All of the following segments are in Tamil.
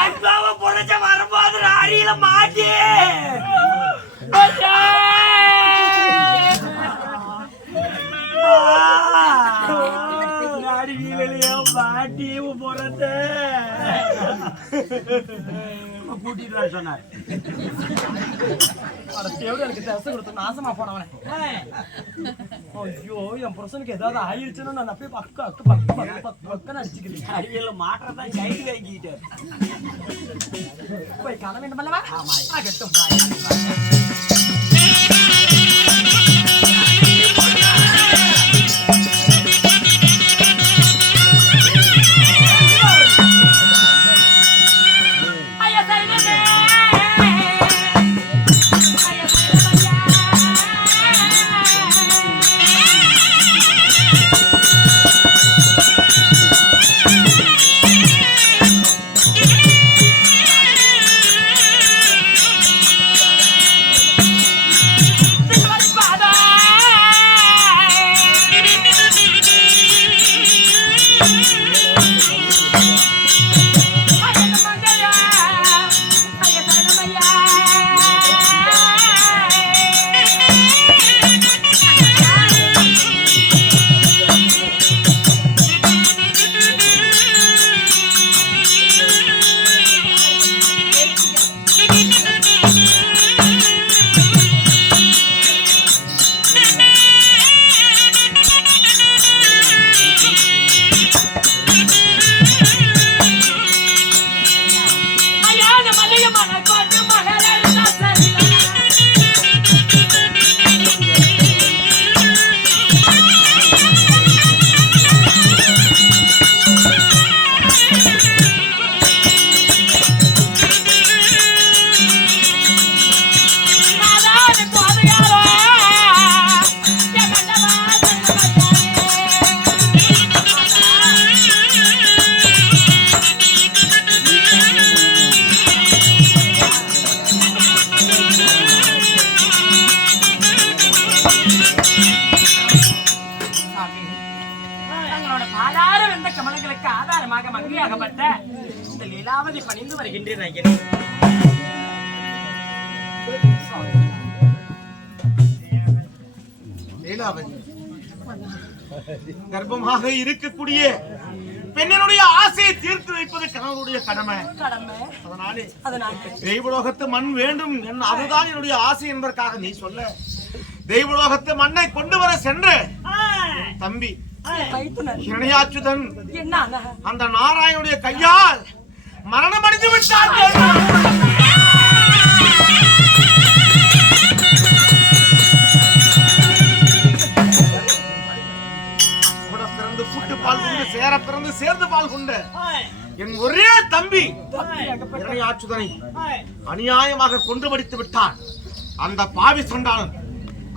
ஆத்மாவை புடிச்ச வரும்போது ராடியில மாட்டி ராடி வீலையோ மாட்டி போறத கூட்டிட்டு சொன்னார். எனக்கு தசை கொடுத்து நாசமா போனவனே. ஐயோ என் புருஷனுக்கு ஏதாவது ஆயிடுச்சுன்னு நான் அப்படியே பக்கம் அடிச்சுக்கிறேன். அறிவியல மாற்றத்தான் கைது கைக்கிட்டார். போய் காண வேண்டும் அல்லவா? ஆகட்டும். பணிந்து வருகின்றேன். கர்ப்பமாக இருக்கக்கூடிய பெண்ணினுடைய ஆசையை தீர்த்து வைப்பது கணவனுடைய கடமை. அதனாலே தெய்வலோகத்து மண் வேண்டும், அதுதான் என்னுடைய ஆசை என்பதற்காக நீ சொல்ல தெய்வலோகத்து மண்ணை கொண்டு வர சென்ற தம்பி ஹிரண்யாட்சுதன் அந்த நாராயணுடைய கையால் மரணம் அடைந்து விட்டார். பிறந்து கூட்டு பால் கொண்டு சேர பிறந்து சேர்ந்து பால் கொண்டு என் ஒரே தம்பி ஹிரண்யாட்சுதனை அநியாயமாக கொண்டு மடித்து விட்டான். அந்த பாவி சொன்னாலும்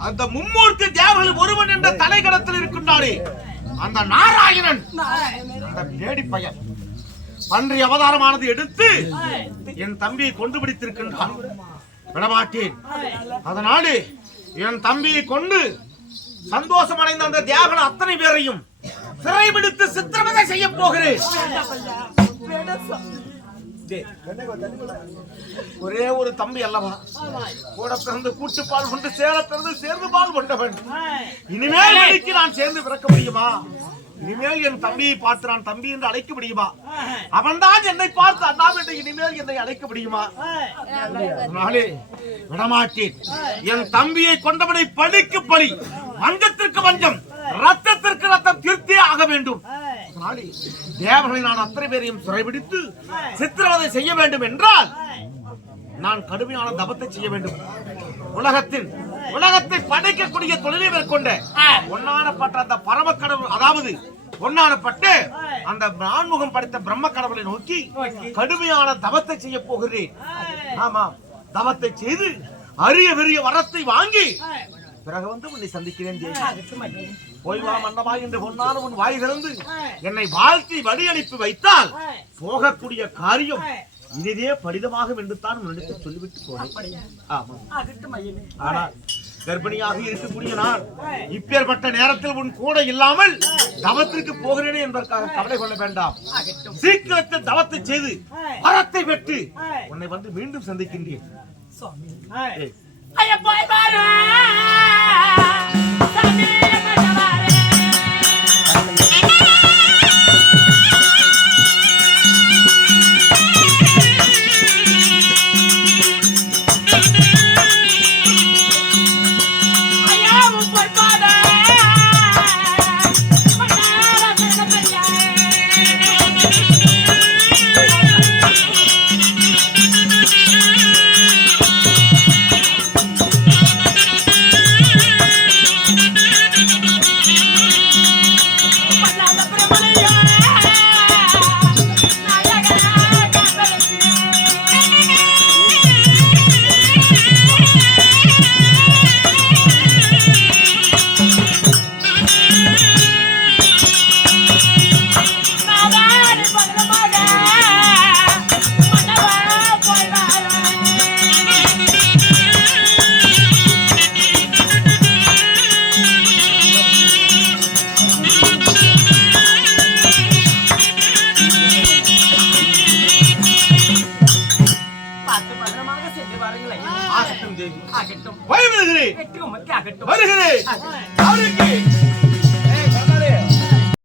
அந்த மும்மூர்த்தி தேவர்கள் ஒருவன் என்ற தலைகடத்தில் இருக்கின்றாரே அந்த நாராயணன், அந்த பேடி பையன் பன்றி அவதாரமானது எடுத்து என் தம்பியை கொண்டு பிடித்திருக்கின்றான். விடமாட்டேன். அதனாலே என் தம்பியை கொண்டு சந்தோஷம் அடைந்த அந்த தேவன் அத்தனை பேரையும் சிறைபிடித்து சித்திரவதை செய்ய போகிறேன். ஒரே ஒரு தம்பி அல்லவா, கூட பிறந்து கூட்டு பால் கொண்டு சேர பிறந்து சேர்ந்து பால் கொண்டவன். இனிமேல் நான் சேர்ந்து பிறக்க முடியுமா? இனிமேல் என் தம்பியை பார்த்து நான் தம்பி என்று அழைக்க முடியுமா? அவன் தான் என்னை பார்த்து அண்ணா என்று இனிமேல் என்னை அழைக்க முடியுமா? அதனாலே விடமாட்டேன். என் தம்பியை கொண்டவனை பழிக்கு பழி, வஞ்சத்திற்கு வஞ்சம், ரத்தத்திற்கு ரத்தம் தீர்த்தே ஆக வேண்டும். அதனாலே தேவர்களை நான் அத்தனை பேரையும் சிறைபிடித்து சித்திரவதை செய்ய வேண்டும் என்றால் நான் கடுமையான தபத்தை செய்ய வேண்டும். உலகத்தை படைக்கக்கூடிய தொழிலை மேற்கொண்ட ஒன்னானப்பட்ட அந்த பரம கடவுள், அதாவது ஒன்னானப்பட்டு அந்த நான்முகம் படைத்த பிரம்ம கடவுளை நோக்கி கடுமையான தவத்தை செய்ய போகிறேன். ஆமா, தவத்தை செய்து அரிய பெரிய வரத்தை வாங்கி பிறகு வந்து உன்னை சந்திக்கிறேன். போய் வா மன்னவா என்று பொன்னான உன் வாய் திறந்து என்னை வாழ்த்தி வழி அனுப்பி வைத்தால் போகக்கூடிய காரியம் இனிதே படிதமாகும் என்று தான் உன்னிடத்தில் சொல்லிவிட்டு போனேன். ஆனால் கர்ப்பிணியாக இருக்கக்கூடிய நான் இப்பேற்பட்ட நேரத்தில் உன் கூட இல்லாமல் தவத்திற்கு போகிறேனே என்பதற்காக கவலை கொள்ள வேண்டாம். சீக்கிரத்தில் தவத்தை செய்து வரத்தை பெற்று உன்னை வந்து மீண்டும் சந்திக்கின்றேன். ஐயா போய் பாரு வருகிறேன்.